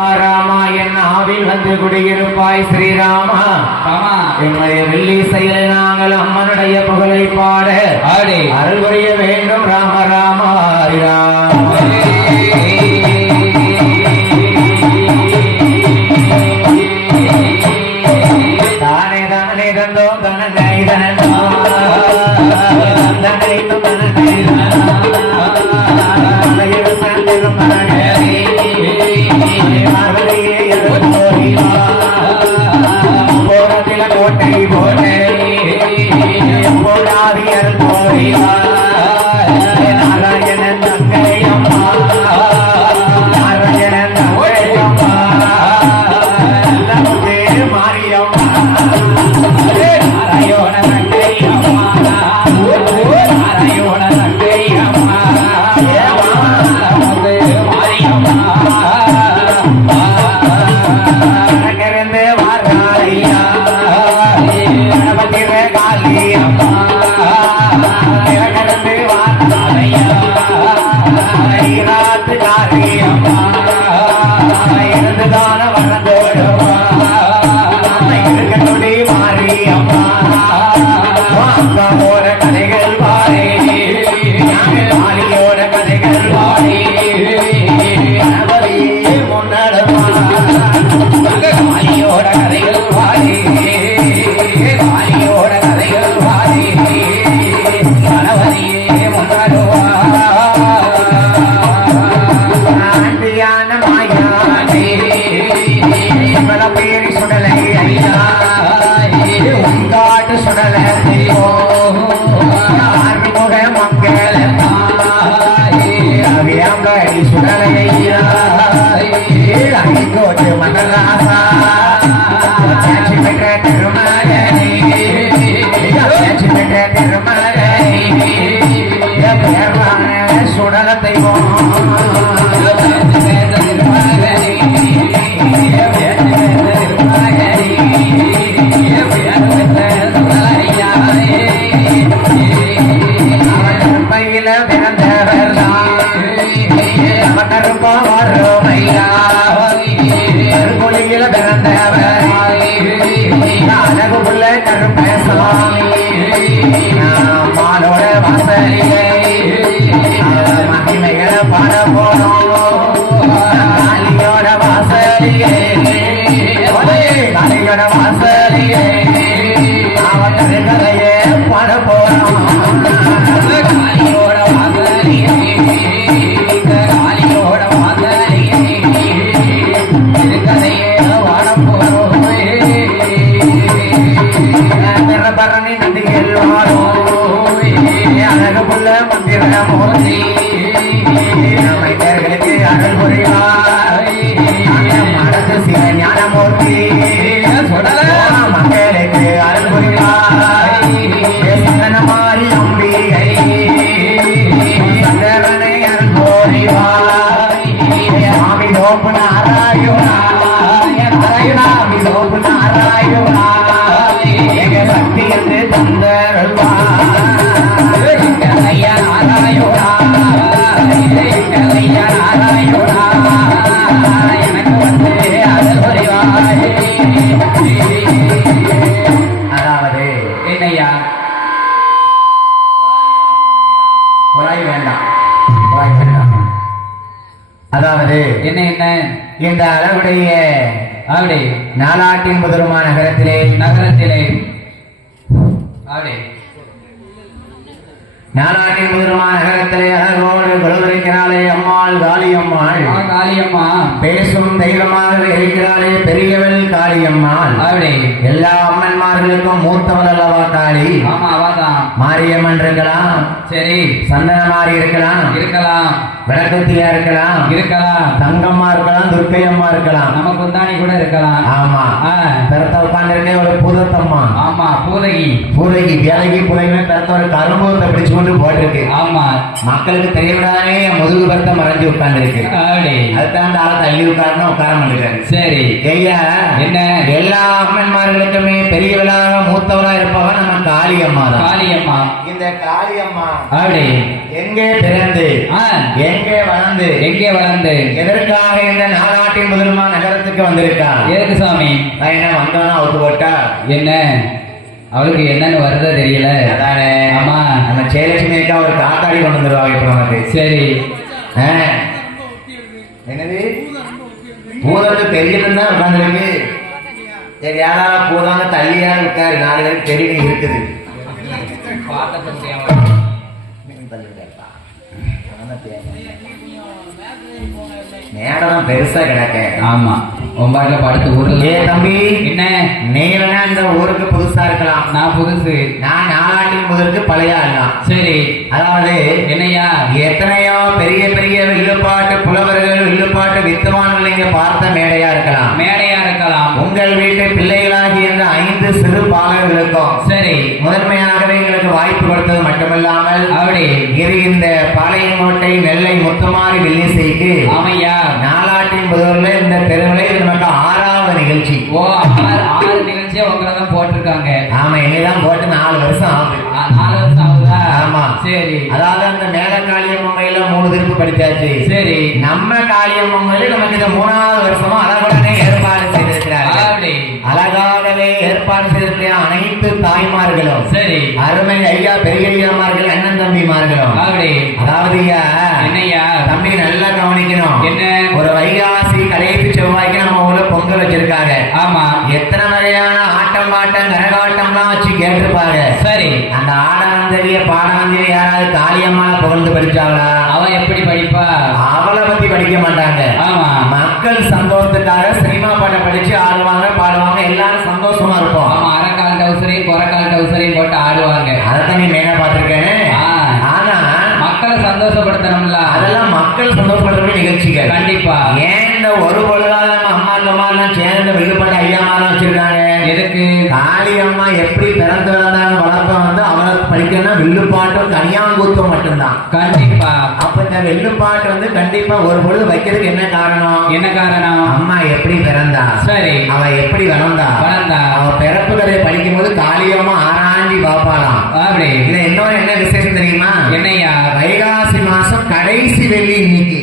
ராமா என் ஆவில் வந்து குடியிருப்பாய் ஸ்ரீராமா. எங்களுடைய வெள்ளி செயலை நாங்கள் அம்மனுடைய புகழை பாட ஆடி. அருள் புரிய வேண்டும். ராம ராமா Hare அழகுள்ள புள்ள மந்திர மோதி அமைச்சர்களுக்கு அருள் புரிவார் அதாவது என்ன என்ன? இந்த அளவுடைய அப்படி நாலாட்டின் முதலுமா நகரத்திலே? நகரத்திலே. அப்படி நாலாட்டின் முதலுமா நகரத்திலே அழகோடு கொலுவரிக்கிறாளே அம்மாள் காளியம்மாள். காளியம்மா. பேசும் தெய்வமாக இருக்கிறாளே பெரியவள் காளியம்மாள். அப்படி எல்லா அம்மன்மார்களுக்கும் மூத்தவள் அல்லவா காளி? ஆமா அவாதான். மாரியம்மன் இருக்கலாம். சரி. சந்தன மாறி இருக்கலாம். இருக்கலாம். விளக்கத்தியா இருக்கலாம். இருக்கலாம். தங்கம்மா இருக்கலாம் துர்க்கையம்மா இருக்கலாம். நம்ம குந்தாணி கூட இருக்கலாம். ஆமா. பிறத்த உட்கார்ந்திருக்கே ஒரு பூதத்தம்மா. ஆமா பூதகி. பூரைக்கு வேலைக்கு புதைமே பிறத்த ஒரு கரும்பூத்தை பிடிச்சு கொண்டு போட்டிருக்கு ஆமா. மக்களுக்கு தெரியவிடாதே முதுகு பருத்த மறைஞ்சு உட்கார்ந்திருக்கு. அதுதான் அந்த ஆளை தள்ளி உட்காரணும் உட்கார மாட்டேங்கிறாரு. சரி. ஐயா என்ன? எல்லா அம்மன்மார்களுக்குமே பெரியவளாக மூத்தவளா இருப்பவன் நம்ம காளியம்மா தான் காளியம்மா. இந்த காளியம்மா அப்படி எங்க பிறந்து? எங்கே வளர்ந்து? எங்கே வளர்ந்து? எதற்காக இந்த நாலாட்டின் முதலுமா நகரத்துக்கு வந்திருக்கான் எதுக்கு சாமி நான் என்ன வந்தோன்னா அவுத்து போட்டா? என்ன? அவளுக்கு என்னன்னு வருதோ தெரியல. அதானே. ஆமா. நம்ம ஜெயலட்சுமி அக்கா ஒரு காத்தாடி கொண்டு வந்துருவாங்க இப்ப நமக்கு. சரி. என்னது? பூதத்து பெரியதுன்னு தான் உட்காந்துருக்கு சரி யாராவது பூதாங்க தள்ளியாவது உட்காரு நாலு பேருக்கு தெரியும் இருக்குது. மேடம் பெருசா கிடக்க. ஆமா. ஒம்பாட்ல படுத்து ஊர்ல ஏ தம்பி. என்ன? நீ வேணா இந்த ஊருக்கு புதுசா இருக்கலாம். நான் புதுசு. நான் நாலாட்டின் முதலுக்கு பழைய ஆள்தான் சரி. அதாவது என்னையா? எத்தனையோ பெரிய பெரிய வில்லுப்பாட்டு புலவர்கள் வில்லுப்பாட்டு வித்துவான்கள் இங்க பார்த்த மேடையா இருக்கலாம். மேடையா இருக்கலாம். உங்கள் வீட்டு பிள்ளைகளாகி இந்த ஐந்து சிறு பாலர்களுக்கும் சரி. முதன்மையாகவே வாய்ப்பு கொடுத்தது மட்டுமில்லாமல் அப்படி. இது இந்த பாளையங்கோட்டை நெல்லை முத்துமாரி வில்லிசைக்கு ஆமையா? நாலாட்டின் முதல்ல இந்த தெருவிலே இது நமக்கு ஆறாவது நிகழ்ச்சி. ஓ ஆறு நிகழ்ச்சியா உங்களை தான் போட்டிருக்காங்க. ஆமா என்னதான் போட்டு நாலு வருஷம் ஆகுது. நாலு வருஷம் ஆகுதா? ஆமா. சரி. அதாவது அந்த மேல காளியம்மங்கையில மூணு திருப்பு படிச்சாச்சு. சரி. நம்ம காளியம்மங்கையில நமக்கு இந்த மூணாவது வருஷமா அழகுடனே ஏற்பாடு செய்திருக்கிறார்கள். அப்படி. அழகாகவே ஏற்பாடு செய்திருக்கிற அனைத்து தாய்மார்களும் சரி. அருமை ஐயா பெரிய ஐயாமார்கள் அண்ணன் தம்பிமார்களும். அதாவது ஐயா என்னையா? தம்பி நல்லா கவனிக்கணும். என்ன? ஒரு வைகாசி கடைசி செவ்வாய்க்கு நம்ம ஊர்ல பொங்கல் வச்சிருக்காங்க. ஆமா. எத்தனை வகையான ஆட்டம் பாட்டம் கரகாட்டம்லாம் வச்சு கேட்டிருப்பாங்க. சரி. அந்த ஆடவந்தவிய பாடவந்தவிய யாராவது காளியம்மால புகழ்ந்து படிச்சாங்களா? அவ எப்படி படிப்பா? அவளை பத்தி படிக்க மாட்டாங்க. ஆமா. மக்கள் சந்தோஷத்துக்காக சினிமா பாட்டை படிச்சு ஆடுவாங்க பாடுவாங்க எல்லாரும் சந்தோஷமா இருப்போம். ஆமா அரைக்கால் டவுசரையும் குறைக்கால் டவுசரையும் போட்டு ஆடுவாங்க. அதைத்தான் நீ மேல பாத்திருக்கேன். ஆனா மக்களை சந்தோஷப்படுத்தணும்ல. அதெல்லாம் மக்கள் சந்தோஷப்படுற நிகழ்ச்சிகள். கண்டிப்பா. ஏன் இந்த ஒரு பொழுதாத நம்ம அம்மா அம்மாலாம் சேர்ந்து விழுப்பட்ட ஐயாமாலாம் வச்சிருக்காங்க? எதுக்கு? காளி அம்மா எப்படி பிறந்து வளர்ந்தாங்க வளர்ப்ப வந்து அவளை படிக்கணும்னா வில்லுப்பாட்டும் கனியாங்கூத்தும் மட்டும்தான். கண்டிப்பா. அப்ப இந்த வில்லுப்பாட்டு வந்து கண்டிப்பா ஒரு பொழுது வைக்கிறதுக்கு என்ன காரணம்? என்ன காரணம்? அம்மா எப்படி பிறந்தா? சரி. அவ எப்படி வளர்ந்தா? வளர்ந்தா? அவ பிறப்பு கதையை படிக்கும்போது காளியம்மா ஆராய்ச்சி பாப்பாளாம் அப்படி இதுல இன்னொரு என்ன விசேஷம் தெரியுமா? என்னையா? வைகாசி மாசம் கடைசி வெள்ளி இன்னைக்கு.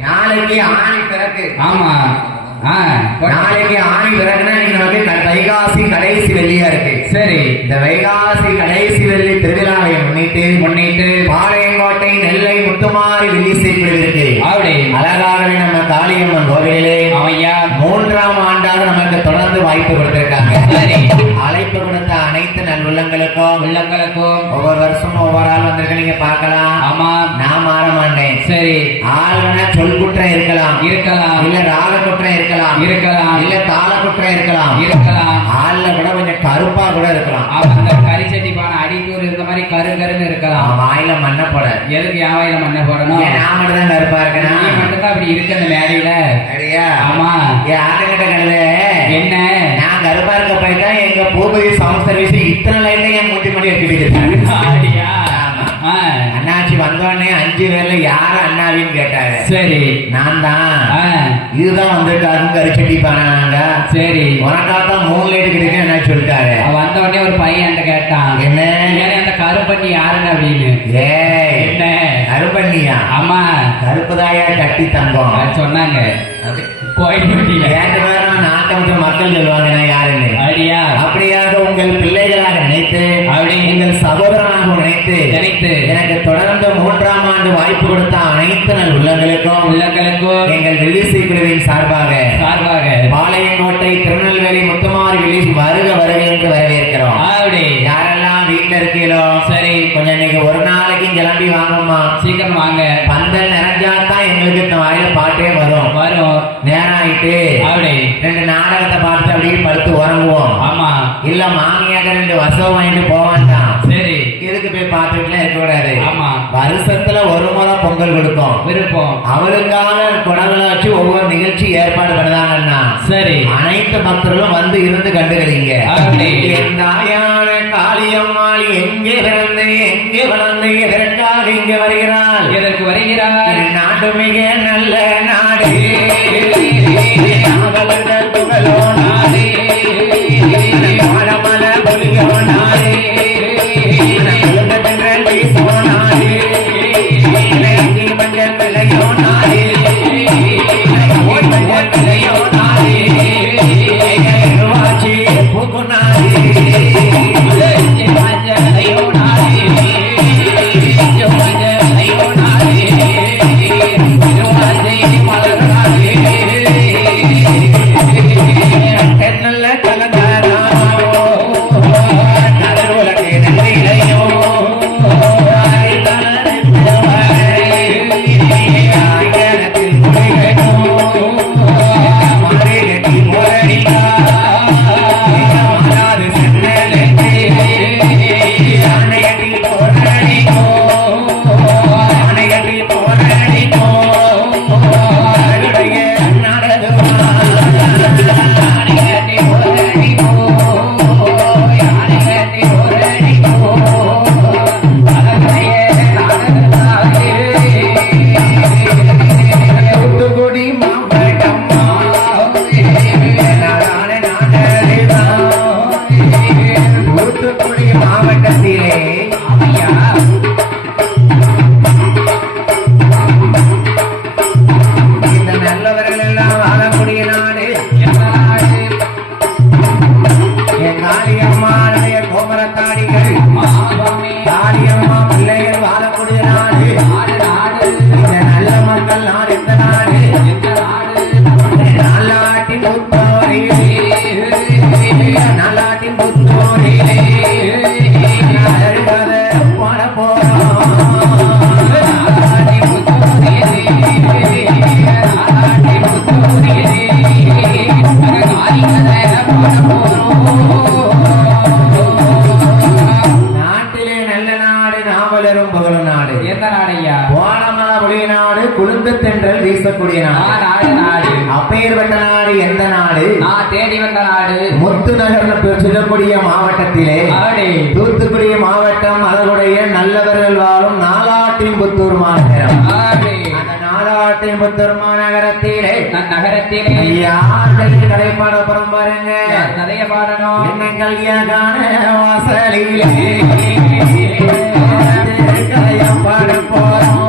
நாளைக்கு ஆணி பிறகு ஆமா. நாளைக்கு ஆணி பிறகுனா நீங்க வந்து வைகாசி கடைசி வெள்ளியா இருக்கு. சரி. இந்த வைகாசி கடைசி வெள்ளி திருவிழாவை முன்னிட்டு முன்னிட்டு பாளையங்கோட்டை நெல்லை முத்துமாரி வெள்ளி இருக்கு அப்படி அழகாகவே நம்ம காளியம்மன் கோவிலிலே அவன்யா மூன்றாம் ஆண்டாக நமக்கு தொடர்ந்து வாய்ப்பு கொடுத்திருக்காங்க. அழைப்பு கொடுத்த அனைத்து நல்லுள்ளங்களுக்கும் உள்ளங்களுக்கும் ஒவ்வொரு வருஷமும் ஒவ்வொரு ஆள் வந்திருக்கு நீங்க பார்க்கலாம். ஆமா. நான் மாற மாட்டேன். சரி. ஆள் வேணா சொல் குற்றம் இருக்கலாம். இருக்கலாம். இல்ல ராக குற்றம் இருக்கலாம். இருக்கலாம். இல்ல தாள குற்றம் இருக்கலாம். இருக்கலாம். ஆள்ல கூட கொஞ்சம் கருப்பா கூட இருக்கலாம். மாதிரி கரு கருன்னு இருக்கலாம் வாயில மண்ணை போட. எதுக்கு என் வாயில மண்ணை போடணும்? நான் மட்டும் தான் கருப்பா இருக்கேனா? மட்டும்தான் அப்படி இருக்கு அந்த மேடையில. சரியா ஆமா. ஏன் ஆட்டங்கிட்ட கழுத என்ன? நான் கருப்பா இருக்க போய் தான் எங்க பூபதி சவுண்ட் சர்வீஸ் இத்தனை லைன்ல என் மூட்டி பண்ணி எடுத்துக்கிட்டு அப்படியா? அண்ணாச்சி வந்தோடனே அஞ்சு பேர்ல யாரு அண்ணாவின்னு கேட்டாரு. சரி. நான் தான் இதுதான் வந்திருக்காருன்னு கரிச்சட்டி பானாங்க. சரி. உனக்காத்தான் மூணு லைட் கிடைக்கும் என்ன சொல்லிட்டாரு? வந்த உடனே ஒரு பையன் என்கிட்ட கேட்டான். என்ன? ஏன்னா அந்த கருப்பண்ணி யாருங்க அப்படின்னு. ஏய். என்ன? கருப்பண்ணியா? ஆமா. கருப்புதாயா கட்டி தங்கம்? சொன்னாங்க. அப்படி. கோயில் கேட்ட பேரும் நாட்டமற்ற மக்கள் சொல்லுவாங்க நான் யாருன்னு. அப்படியா? அப்படியாக உங்கள் பிள்ளைகளாக நினைத்து நினைத்து நினைத்து எனக்கு தொடர்ந்து மூன்றாம் ஆண்டு வாய்ப்பு கொடுத்த அனைத்து நல் உள்ளங்களுக்கும் உள்ளங்களுக்கும் எங்கள் வில்லிசை குழுவின் சார்பாக சார்பாக பாளையங்கோட்டை திருநெல்வேலி முத்துமாரி வில்லிஸ் வருக வருக என்று வரவேற்கிறோம். யாரெல்லாம் வீட்டுல இருக்கீங்களோ சரி. கொஞ்சம் இன்னைக்கு ஒரு நாளைக்கு கிளம்பி வாங்கம்மா. சீக்கிரம் வாங்க. பந்தல் நிறைஞ்சாதான் எங்களுக்கு இந்த வாயில பாட்டே வரும். வரும். நேரம் ஆயிட்டு அப்படி ரெண்டு நாடகத்தை பார்த்து அப்படியே படுத்து உறங்குவோம். ஆமா. இல்ல மாமியாக ரெண்டு வசம் வாங்கிட்டு போவான்டான் சரி இருக்க கூடாது. ஆமா. வருஷத்துல ஒரு முறை பொங்கல் கொடுக்கும் விருப்பம். அவளுக்கான குடங்களை வச்சு ஒவ்வொரு நிகழ்ச்சி ஏற்பாடு பண்ணுதாங்கன்னா சரி. அனைத்து பக்தர்களும் வந்து இருந்து. என் தாயான காளியம்மாள் எங்கே பிறந்து எங்கே வளர்ந்து எதற்காக இங்கே வருகிறாள்? எதற்கு வருகிறார் என் நாடு மிக நல்ல நாடு. புகழோ நாடு. நாட்டிலே நல்ல நாடு நாவலரும் புகழ நாடு. எந்த நாடையா போனமா வெளிநாடு குழுந்து தென்றல் வீசக்கூடிய நாடு. நாடு அப்பேற்பட்ட நாடு எந்த நாடு? தேடி வந்த நாடு. முத்து நகர் சொல்லக்கூடிய மாவட்டத்திலே. தூத்துக்குடி மாவட்டம் அதனுடைய நல்லவர்கள் வாழும் நாலாட்டின் புத்தூர் மாநகரம் கோட்டைபுத்தூர் மாநகரத்திலே. நகரத்திலே. யாருடைய கலை பாட புறம் பாருங்க. நிறைய பாடணும்? என்ன கல்யாண வாசலிலே. பாட போறோம்.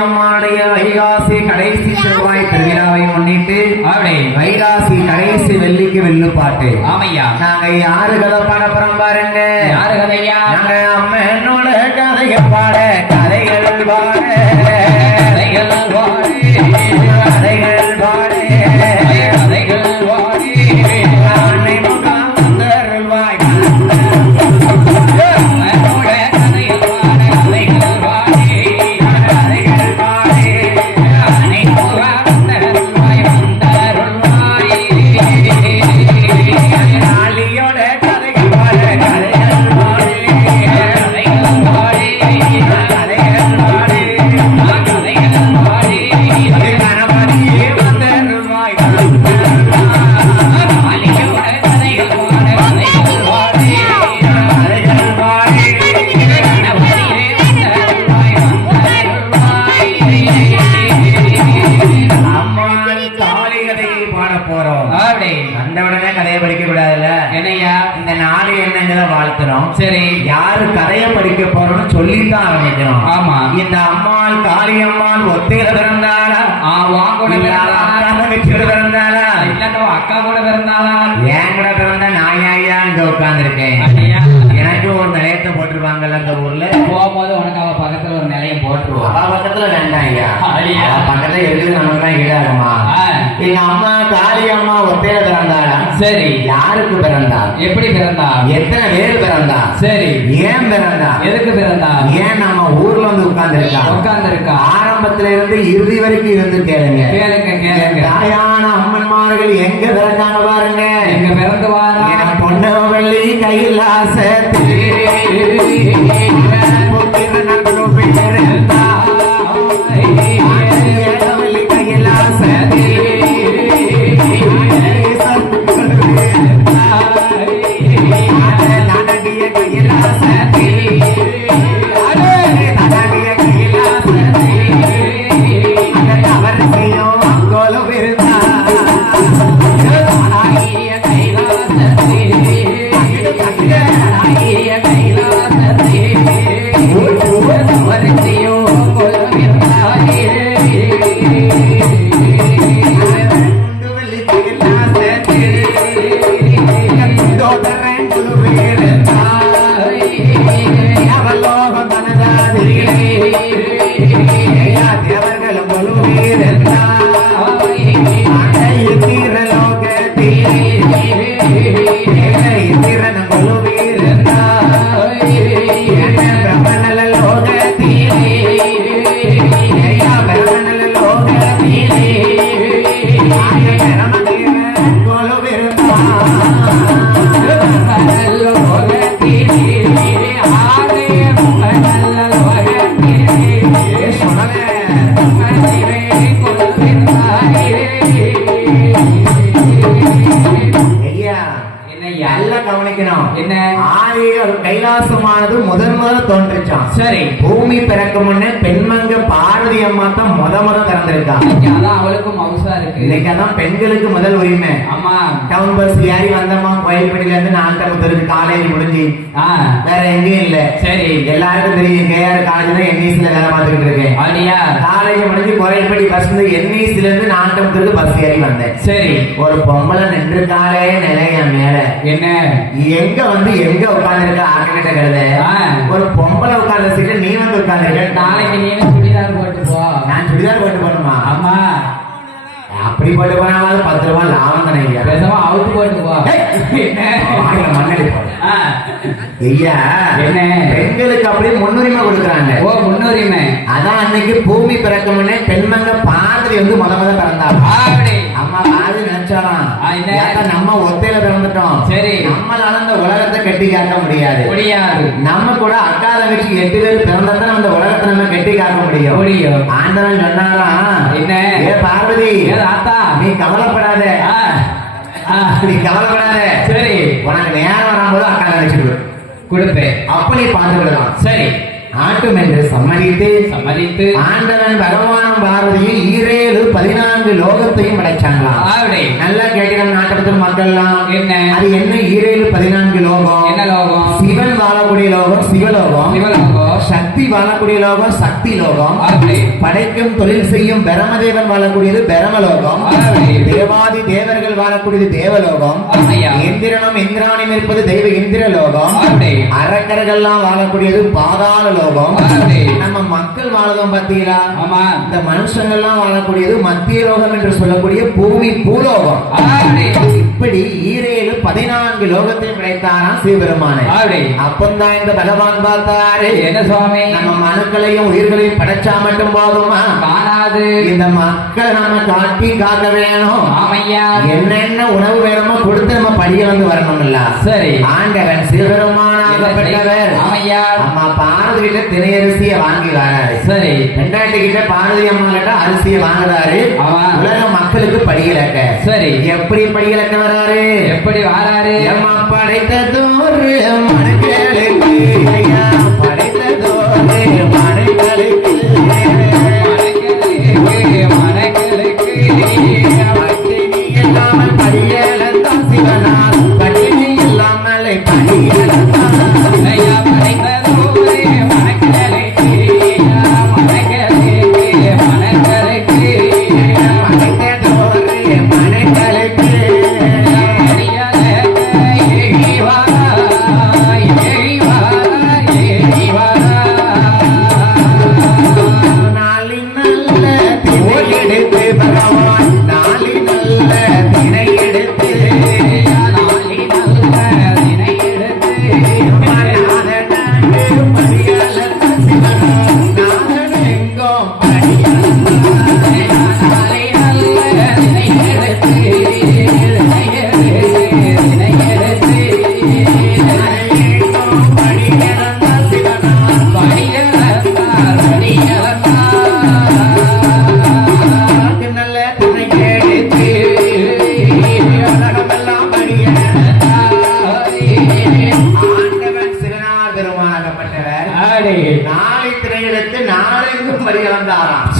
அம்மானுடைய வைகாசி கடைசி செவ்வாய் திருவிழாவை முன்னிட்டு அப்படி வைகாசி கடைசி வெள்ளிக்கு வெள்ளு பாட்டு. ஆமையா? நாங்க யாரு கதை பாட பாருங்க. யாரு கதையா? நாங்க அம்மா என்னோட கதைய பாட காளியம்மா ஒத்தையில பிறந்தாளா சரி. யாருக்கு பிறந்தா? எப்படி பிறந்தா? எத்தனை பேர் பிறந்தா? சரி. ஏன் பிறந்தா? எதுக்கு பிறந்தா? ஏன் நம்ம ஊர்ல வந்து உட்கார்ந்துருக்கா? உட்கார்ந்துருக்கா? ஆரம்பத்துல இருந்து இறுதி வரைக்கும் இருந்து கேளுங்க. கேளுங்க கேளுங்க. தாயான அம்மன்மார்கள் எங்க பிறந்தாங்க பாருங்க. எங்க பிறந்து வாரா? பொன்னவள்ளி கைலாச Thank you. தான் முத முத திறந்திருக்காங்க இன்னைக்கு அதான் அவளுக்கும் மவுசா இருக்கு. இன்னைக்கு அதான் பெண்களுக்கு முதல் உரிமை. ஆமா. டவுன் பஸ் ஏறி வந்தோமா கோயில்பட்டியில இருந்து நாட்டமுத்தருக்கு காலேஜ் முடிஞ்சு. வேற எங்கேயும் இல்ல. சரி. எல்லாருக்கும் தெரியும் கேஆர் காலேஜ்ல என்இசில வேலை பார்த்துக்கிட்டு இருக்கேன் அப்படியா? காலேஜ் முடிஞ்சு கோயில்பட்டி பஸ் இருந்து என்இசில இருந்து நாட்டமுத்தருக்கு பஸ் ஏறி வந்தேன். சரி. ஒரு பொம்பளை நின்றுட்டாலே நிலைய மேல. என்ன? எங்க வந்து எங்க உட்கார்ந்துருக்க ஆக்கிட்ட கழுத. ஒரு பொம்பளை உட்கார்ந்த சீட்டு நீ வந்து உட்கார்ந்துருக்க. நாளைக்கு நீனும் ครับ அப்படி போட்டு போனாலும் பத்து ரூபாய் லாபம் தானே ஐயா பேசாம மண்ணடி. ஆ, ஐயா என்ன? பெண்களுக்கு அப்படியே முன்னுரிமை கொடுக்குறாங்க. ஓ முன்னுரிமை. அதான் அன்னைக்கு பூமி பிறக்கும் முன்னே பெண்மங்க பாதிரி வந்து முத முத அப்படி அம்மா பாதிரி நினைச்சாலாம் நம்ம ஒத்தையில பிறந்துட்டோம். சரி. நம்மளால இந்த உலகத்தை கட்டி காக்க முடியாது. முடியாது. நம்ம கூட அக்கா தங்கச்சி எட்டு பேர் பிறந்தா அந்த உலகத்தை நம்ம கட்டி காக்க முடியும். முடியும். ஆண்டவன் சொன்னாராம் என்ன? ஏ பார்வதி ஏ தாத்தா நீ கவலைப்படாத. நீ கவலைப்படாத. சரி. உனக்கு நேரம் வரும்போது அக்கா கொடு. கொடுப்பேன் அப்ப நீ பார்த்து விடலாம் சரி. ஆட்டும் என்று சம்மதித்து சம்மதித்து. ஆண்டவன் பகவானும் பார்வதியும் ஈரேழு பதினான்கு லோகத்தையும் படைச்சாங்களாம். நல்லா கேட்கிறோம் நாட்டத்து மக்கள்லாம். என்ன? அது என்ன ஈரேழு பதினான்கு லோகம்? என்ன லோகம்? சிவன் வாழக்கூடிய லோகம் சிவலோகம். சிவலோகம். சக்தி வாழக்கூடிய லோகம் சக்தி லோகம் படைக்கும் தொழில் செய்யும் பிரமதேவன் வாழக்கூடியது பிரமலோகம். தேவாதி தேவர்கள் வாழக்கூடியது தேவலோகம் ஆமையா. இந்திரனும் இந்திராணியும் இருப்பது தெய்வ இந்திர லோகம். அரக்கர்கள்லாம் வாழக்கூடியது பாதாள லோகம். நம்ம மக்கள் வாழதும் பார்த்தீங்களா ஆமா இந்த மனுஷங்கள்லாம் வாழக்கூடியது மத்திய லோகம் என்று சொல்லக்கூடிய பூமி பூலோகம் இப்படி ஈரேழு பதினான்கு லோகத்தையும் படைத்தாராம் சிவபெருமானை. அப்பந்தான் இந்த பகவான் பார்த்தாரு. என்ன சுவாமி? நம்ம மனுக்களையும் உயிர்களையும் படைச்சா மட்டும் போதுமா? காணாது. இந்த மக்கள் நம்ம காட்டி காக்க வேணும். என்னென்ன உணவு வேணுமோ கொடுத்து நம்ம படிய வந்து வரணும்ல. சரி. ஆண்டவன் சிவபெருமானாகப்பட்டவர் ஆமையா அம்மா பாரதி கிட்ட திணையரிசிய வாங்கி வராரு சரி பெண்டாட்டி கிட்ட அம்மா கிட்ட அரிசிய வாங்குறாரு. உலக மக்களுக்கு படியிலக்க சரி எப்படி படியிலக்க வராரு எப்படி வாராரு மனுக்களுக்கு ஐயா படைத்ததோரு மனுக்களுக்கு மனங்களுக்கு பட்டினி இல்லாமல்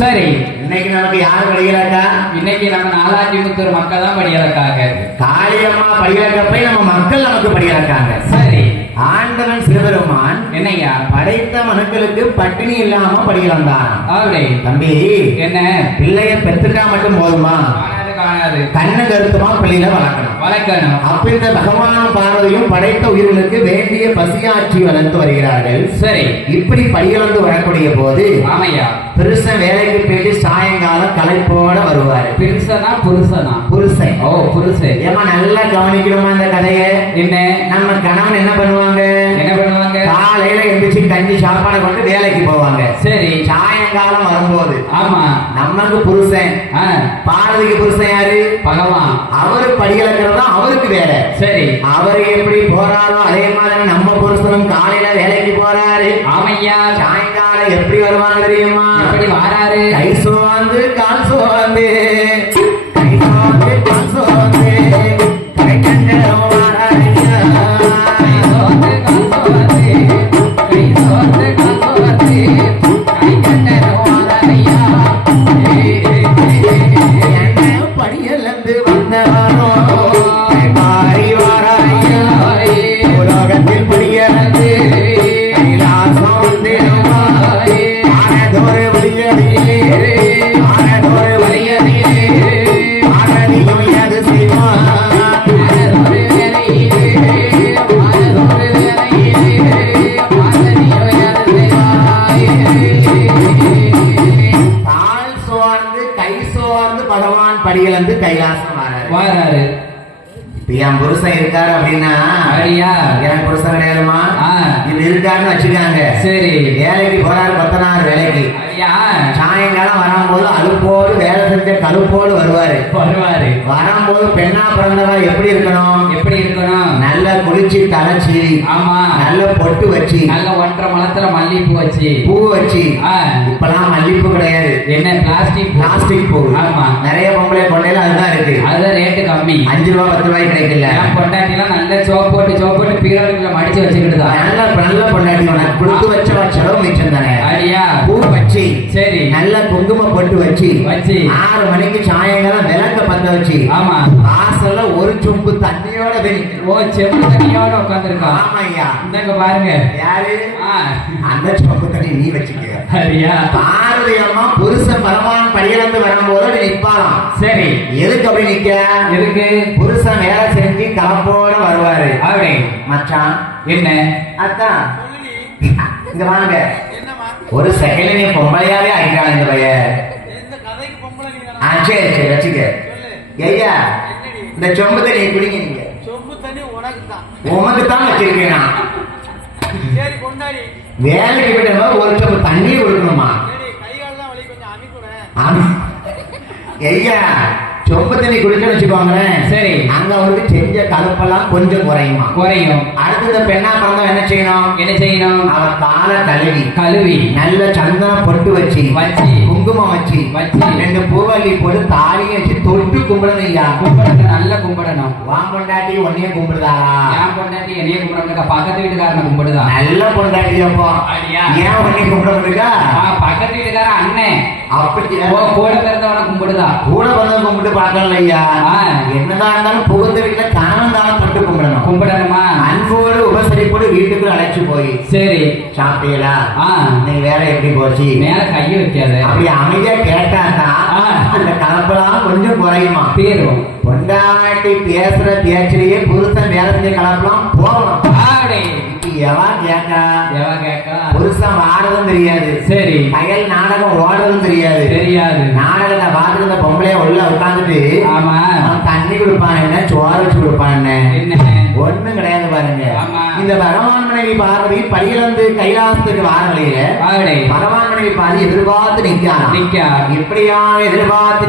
சரி. இன்னைக்கு நமக்கு யார் படிக்கிறாக்கா இன்னைக்கு நம்ம நாலாண்டிமுத்தூர் மக்கள் தான் படிக்கிறதுக்காக காளியம்மா படிக்கிறப்ப நம்ம மக்கள் நமக்கு படிக்கிறாங்க சரி. ஆண்டவன் சிவபெருமான் என்னய்யா படைத்த மனுக்களுக்கு பட்டினி இல்லாம படிக்கிறான் அப்படி தம்பி என்ன? பிள்ளைய பெத்துட்டா மட்டும் போதுமா? காணாது கண்ணு கருத்துமா பிள்ளையில வளர்க்கணும் வளர்க்கணும் அப்ப இந்த பகவானும் பார்வதியும் படைத்த உயிர்களுக்கு வேண்டிய பசியாட்சி வளர்த்து வருகிறார்கள். சரி. இப்படி படியிழந்து வரக்கூடிய போது ஆமையா? புருஷன் வேலைக்கு போயிட்டு சாயங்காலம் களைப்போட வருவாரு. புருஷனா புருஷனா? புருஷன். ஓ புருஷன். ஏமா நல்லா கவனிக்கணுமா இந்த கதையை? என்ன? நம்ம கணவன் என்ன பண்ணுவாங்க? காலையில எந்திரிச்சு கஞ்சி சாப்பாடை கொண்டு வேலைக்கு போவாங்க. சரி. சாயங்காலம் வரும்போது. ஆமா. நமக்கு புருஷன். ஆ, பார்வதிக்கு புருஷன் யாரு? பகவான். அவரு படிகளக்கிறது தான் அவருக்கு வேலை. சரி. அவர் எப்படி போறாரோ அதே மாதிரி நம்ம புருஷனும் காலையில வேலைக்கு போறாரு. ஆமையா. சாயங்காலம் எப்படி வருவாங்க தெரியுமா? எப்படி வாராரு? கை சோர்ந்து கால் சோர்ந்து. கை சோர்ந்து கால் சோர்ந்து. சோர்ந்து பகவான் படியிலிருந்து கைலாசம் வராரு. வாராரு. இப்ப என் புருஷன் இருக்காரு அப்படின்னா அப்படியா என் புருஷன் கிடையாதுமா. இது இருக்காருன்னு வச்சுக்காங்க. சரி. வேலைக்கு போறாரு பத்தனாறு வேலைக்கு. அப்படியா சாயங்காலம் வரும்போது அலுப்போடு வேலை செஞ்ச கழுப்போடு வருவாரு. வருவாரு. வரும்போது பெண்ணா பிறந்தவா எப்படி இருக்கணும்? எப்படி இருக்கணும்? நல்ல குளிச்சு தலைச்சி ஆமா. நல்ல பொட்டு வச்சு நல்ல ஒன்றரை மலத்துல மல்லிப்பூ வச்சு. பூ வச்சு. இப்பெல்லாம் மல்லிப்பூ கிடையாது. என்ன பிளாஸ்டிக். பிளாஸ்டிக் பூ. ஆமா. நிறைய பொம்பளை கொண்டையில அதுதான் இருக்கு. அதுதான் ரேட்டு கம்மி. அஞ்சு ரூபா பத்து ரூபாய்க்கு கிடைக்கல. பொண்டாட்டிலாம் நல்ல சோப் போட்டு சோப் போட்டு பீரோக்குள்ள மடிச்சு வச்சுக்கிட்டுதான் நல்ல நல்ல பொண்டாட்டி உனக்கு கொடுத்து வச்ச செலவு மிச்சம் தானே. அப்படியா பூ வச்சு. சரி. நல்ல குங்குமம் பொட்டு வச்சு வச்சு. ஆறு மணிக்கு சாயங்காலம் விளக்க பத்த வச்சு ஆமா. வாசல்ல ஒரு சொம்பு தண்ணியோட நிக்கணும். ஓ செம்பு தண்ணியோட உட்காந்துருக்கான் ஆமாய்யா. இந்தாங்க பாருங்க. யாரு? அந்த சொம்பு தண்ணி நீ வச்சுக்க. அப்படியா பார்வதி அம்மா புருஷன் பரவான் படியிலிருந்து வரும்போது அப்படி நிப்பாளாம். சரி. எதுக்கு அப்படி நிக்க? எதுக்கு? புருஷன் வேலை செஞ்சு கலப்போட வருவாரு. அப்படி. மச்சான். என்ன? அதான். இங்க வாங்க. ஒரு செகண்ட் நீ பொம்பளையாவே ஆகிட்டான் இந்த பையன். ஆ சரி சரி வச்சுக்க. ஐயா இந்த சொம்பு தண்ணி குடிங்க நீங்க. சொம்பு தண்ணி உனக்கு தான் வச்சிருக்கேன்? வேலைக்கு விட்ட ஒரு சொம்பு தண்ணி கொடுக்கணுமா? ஐயா சொம்பு தண்ணி வச்சுக்கோங்களேன். சரி. அங்க அவருக்கு செஞ்ச கருப்பெல்லாம் கொஞ்சம் குறையுமா? குறையும். அடுத்து இந்த பெண்ணா பிறந்தா என்ன செய்யணும்? என்ன செய்யணும்? அவன் காலை கழுவி. கழுவி. நல்ல சந்தனம் பொட்டு வச்சு. வச்சு. குங்குமம் வச்சு. வச்சு ரெண்டு பூவல்லி போட்டு தாலியை வச்சு தொட்டு கும்பிடணும் ஐயா கும்பிடணும் நல்ல கும்பிடணும். வான் பொண்டாட்டி ஒன்னையும் கும்பிடுதாளா என் பொண்டாட்டி என்னைய கும்பிடணும் பக்கத்து வீட்டுக்காரனை கும்பிடுதான் நல்ல பொண்டாட்டி அப்போ அப்படியா? ஏன் ஒன்னையும் கும்பிட முடியுதா ஆ, பக்கத்து வீட்டுக்கார அண்ணன் அப்படி கூட பிறந்தவனை கும்பிடுதான் கூட பிறந்த கும்பிட்டு பார்க்கல ஐயா. என்னதான் இருந்தாலும் புகுந்த வீட்டுல கணவன் தானே தொட்டு கும்பிடணும். கும்பிடணுமா? அன்போடு உபசரிப்போடு வீட்டுக்குள்ள அழைச்சு போய். சரி. சாப்பிட்டீங்களா நீ வேற எப்படி போச்சு? மேல கைய வைக்காத. அப்படி அமைதியா கேட்டாதான் ஆ. அந்த கலப்பெல்லாம் கொஞ்சம் குறையுமா? தீரும். பொண்டாட்டி பேசுற பேச்சிலேயே புருஷன் வேலை செஞ்ச கலப்பெல்லாம் போகணும். எவன் கேட்டா? எவ கேக்கா புருஷன் வாடுறதும் தெரியாது. சரி. கையில் நாடகம் ஓடுறதும் தெரியாது. தெரியாது. நாடகத்தை பார்த்துட்டு இந்த பொம்பளைய உள்ள உட்காந்துட்டு ஆமா. அவன் தண்ணி கொடுப்பான் என்ன? சோறு வச்சு கொடுப்பான் என்ன? ஒண்ணும் கிடையாது பாருங்க. இந்த பகவான் மனைவி பார்வதி படியிலிருந்து கைலாசத்துக்கு வார வழியில பகவான் மனைவி பாதி எதிர்பார்த்து நிக்கான் நிக்கா இப்படியா எதிர்பார்த்து